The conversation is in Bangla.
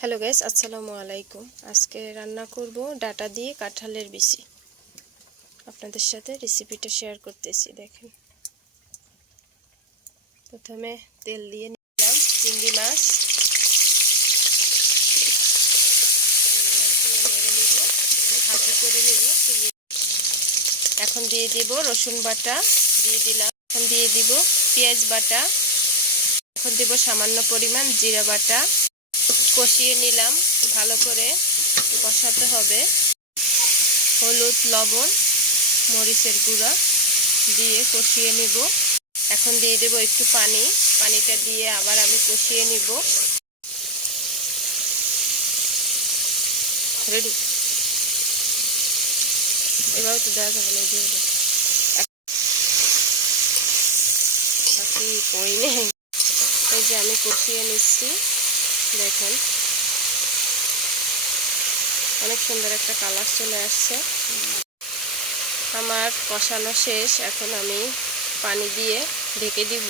হ্যালো গাইস, আসসালামু আলাইকুম। আজকে রান্না করব ডাটা দিয়ে কাঁঠালের বিচি। আপনাদের সাথে রেসিপিটা শেয়ার করতেছি। দেখেন, প্রথমে তেল দিয়ে নিলাম চিংড়ি মাছ দিয়ে নেড়ে নিব, ভাজি করে নিব চিংড়ি। এখন দিয়ে দিব রসুন বাটা, দিয়ে দিলাম। এখন দিয়ে দিব পেঁয়াজ বাটা, এখন দিব সামান্য পরিমাণ জিরা বাটা। কষিয়ে নিলাম, ভালো করে কষাতে হবে। হলুদ, লবণ, মরিচের গুঁড়া দিয়ে কষিয়ে নিব। এখন দিয়ে দেব একটু পানি, পানিটা দিয়ে আবার আমি কষিয়ে নিব। রেডি, এবার তো দেওয়া যাবে না, দিয়ে দেবো বাকি কই নেই। এই যে আমি কষিয়ে নিচ্ছি, দেখেন অনেক সুন্দর একটা কালার চলে আসছে। আমার কষানো শেষ, এখন আমি পানি দিয়ে ঢেকে দিব।